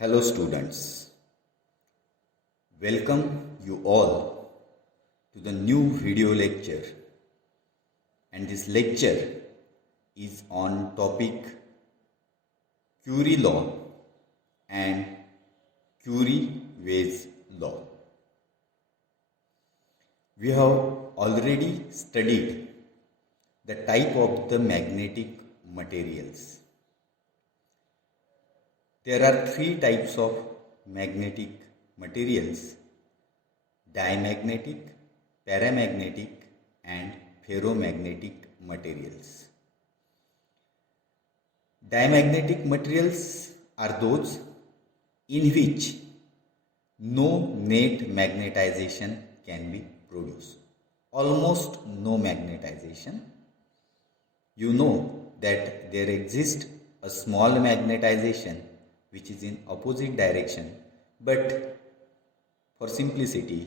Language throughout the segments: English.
Hello students, welcome you all to the new video lecture, and this lecture is on topic Curie law and Curie-Weiss law. We have already studied the type of the magnetic materials. There are three types of magnetic materials: diamagnetic, paramagnetic and ferromagnetic materials. Diamagnetic materials are those in which no net magnetization can be produced. Almost no magnetization. You know that there exists a small magnetization which is in opposite direction, but for simplicity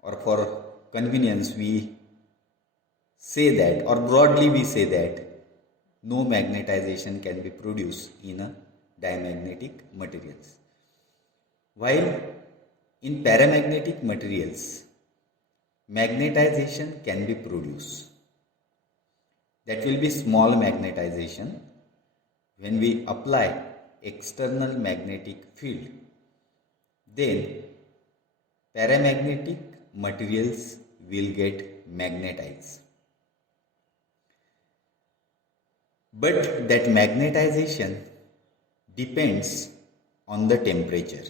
or for convenience we say that, or broadly we say that, no magnetization can be produced in a diamagnetic materials. While in paramagnetic materials, magnetization can be produced. That will be small magnetization. When we apply external magnetic field, then paramagnetic materials will get magnetized. But that magnetization depends on the temperature.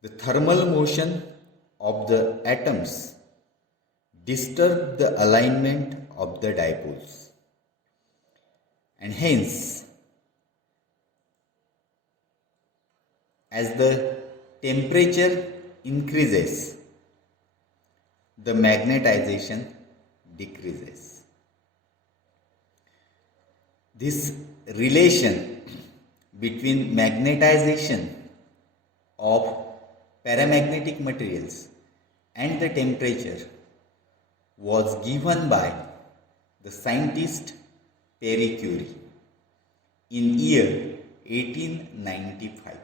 The thermal motion of the atoms disturb the alignment of the dipoles, and hence as the temperature increases, the magnetization decreases. This relation between magnetization of paramagnetic materials and the temperature was given by the scientist Pierre Curie in year 1895.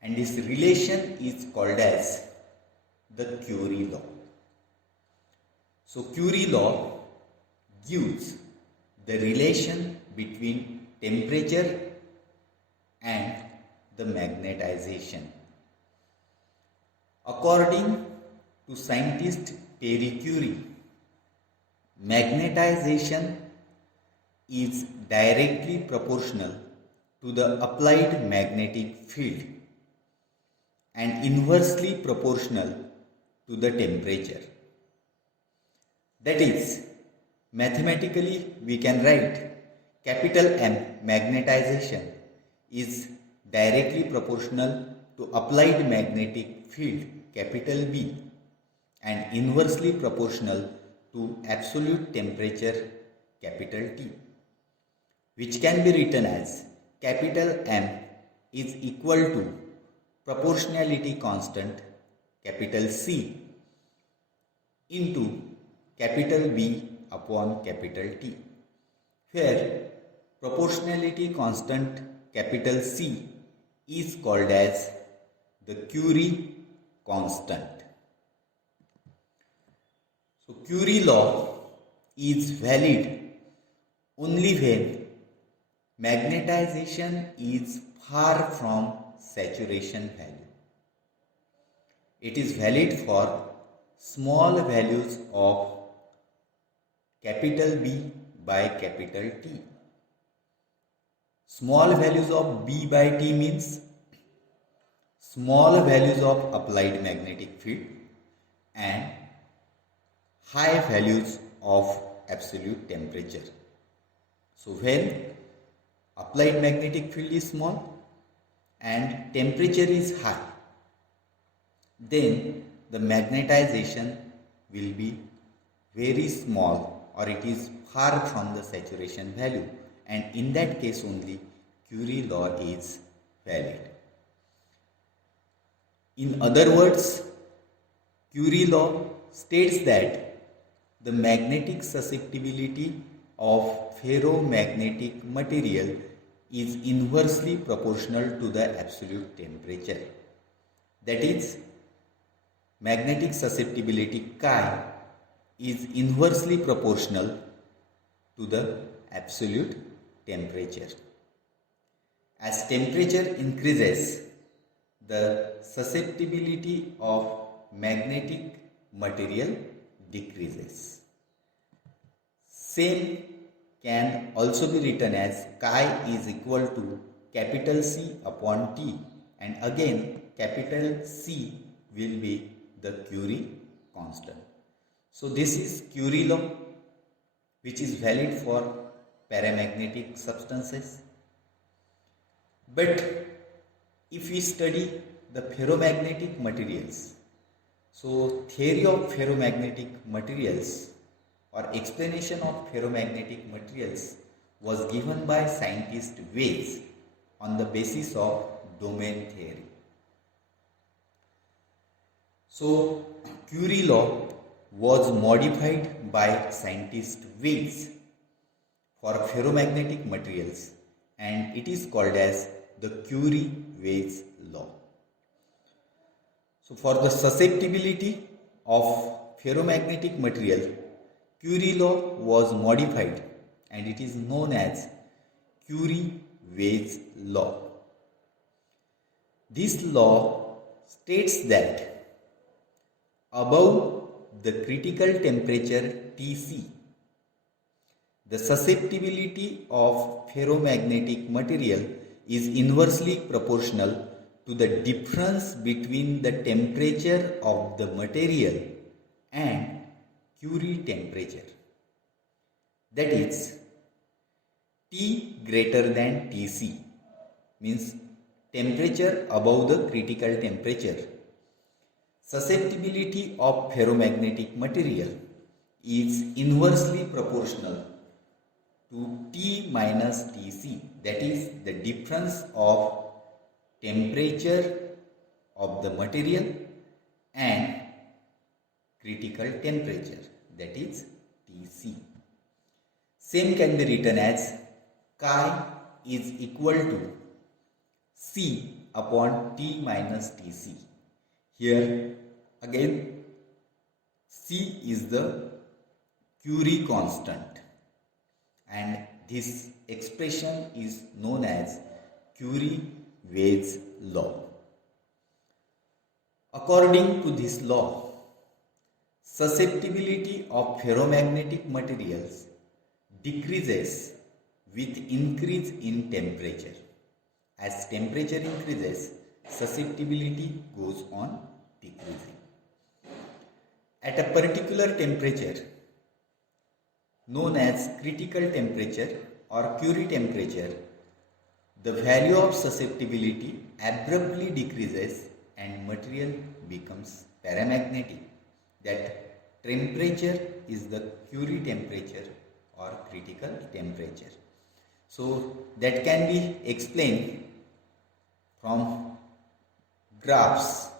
And this relation is called as the Curie law. So Curie law gives the relation between temperature and the magnetization. According to scientist Pierre Curie, magnetization is directly proportional to the applied magnetic field and inversely proportional to the temperature. That is, mathematically we can write capital M, magnetization, is directly proportional to applied magnetic field capital B and inversely proportional to absolute temperature capital T, which can be written as capital M is equal to proportionality constant capital C into capital B upon capital T, where proportionality constant capital C is called as the Curie constant. So Curie law is valid only when magnetization is far from saturation value. It is valid for small values of capital B by capital T. Small values of B by T means small values of applied magnetic field and high values of absolute temperature. So when applied magnetic field is small and temperature is high, then the magnetization will be very small, or it is far from the saturation value, and in that case only Curie law is valid. In other words, Curie law states that the magnetic susceptibility of ferromagnetic material is inversely proportional to the absolute temperature. That is, magnetic susceptibility chi is inversely proportional to the absolute temperature. As temperature increases, the susceptibility of magnetic material decreases. Same can also be written as chi is equal to capital C upon T, and again capital C will be the Curie constant. So this is Curie law, which is valid for paramagnetic substances. But if we study the ferromagnetic materials, so theory of ferromagnetic materials or explanation of ferromagnetic materials was given by scientist Weiss on the basis of domain theory. So Curie law was modified by scientist Weiss for ferromagnetic materials, and it is called as the Curie-Weiss law. So for the susceptibility of ferromagnetic material, Curie law was modified and it is known as Curie-Weiss law. This law states that above the critical temperature Tc, the susceptibility of ferromagnetic material is inversely proportional to the difference between the temperature of the material and Curie temperature. That is, T greater than Tc means temperature above the critical temperature. Susceptibility of ferromagnetic material is inversely proportional to T minus Tc, that is the difference of temperature of the material and critical temperature, that is Tc. Same can be written as chi is equal to C upon T minus Tc. Here again C is the Curie constant, and this expression is known as Curie-Weiss law. According to this law, susceptibility of ferromagnetic materials decreases with increase in temperature. As temperature increases, susceptibility goes on decreasing. At a particular temperature, known as critical temperature or Curie temperature, the value of susceptibility abruptly decreases and material becomes paramagnetic. That temperature is the Curie temperature or critical temperature. So that can be explained from graphs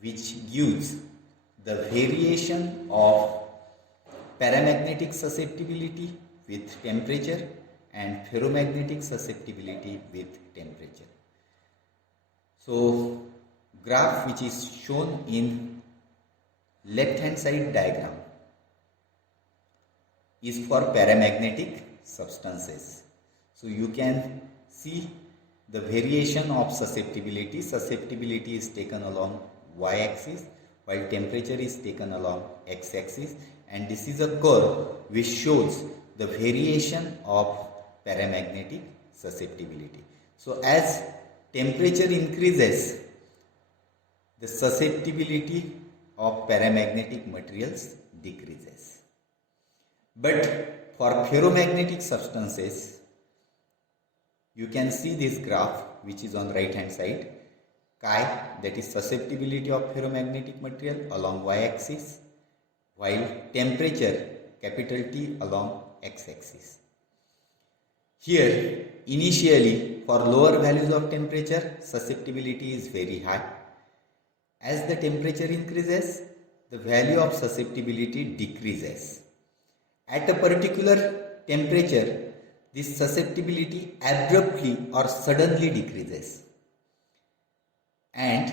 which gives the variation of paramagnetic susceptibility with temperature and ferromagnetic susceptibility with temperature. So graph which is shown in left hand side diagram is for paramagnetic substances. So you can see the variation of susceptibility. Susceptibility is taken along y-axis while temperature is taken along x-axis, and this is a curve which shows the variation of paramagnetic susceptibility. So as temperature increases, the susceptibility of paramagnetic materials decreases. But for ferromagnetic substances, you can see this graph which is on right hand side. Chi, that is susceptibility of ferromagnetic material, along y-axis, while temperature, capital T, along x-axis. Here, initially, for lower values of temperature, susceptibility is very high. As the temperature increases, the value of susceptibility decreases. At a particular temperature, this susceptibility abruptly or suddenly decreases, and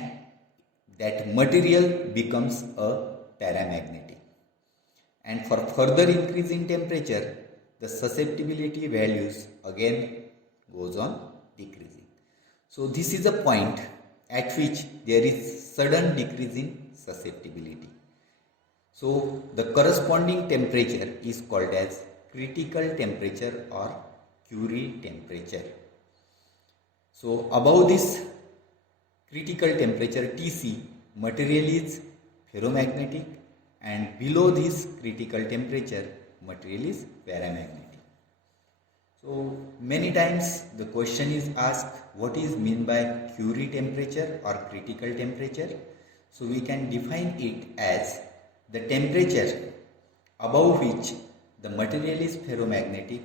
that material becomes a paramagnetic. And for further increase in temperature, the susceptibility values again goes on decreasing. So this is a point at which there is sudden decrease in susceptibility. So the corresponding temperature is called as critical temperature or Curie temperature. So above this critical temperature Tc, material is ferromagnetic, and below this critical temperature material is paramagnetic. So many times the question is asked, what is mean by Curie temperature or critical temperature? So we can define it as the temperature above which the material is ferromagnetic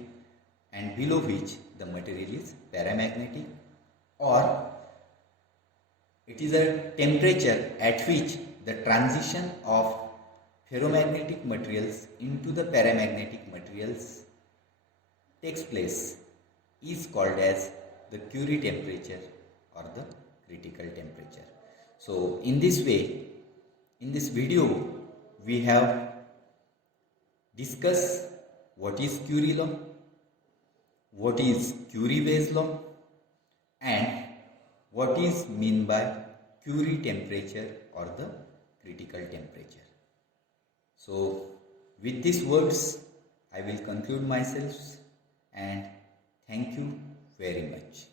and below which the material is paramagnetic, or it is a temperature at which the transition of ferromagnetic materials into the paramagnetic materials takes place is called as the Curie temperature or the critical temperature. So in this way, in this video, we have discussed what is Curie law, what is Curie-Weiss law, and what is mean by Curie temperature or the critical temperature. So with these words, I will conclude myself, and thank you very much.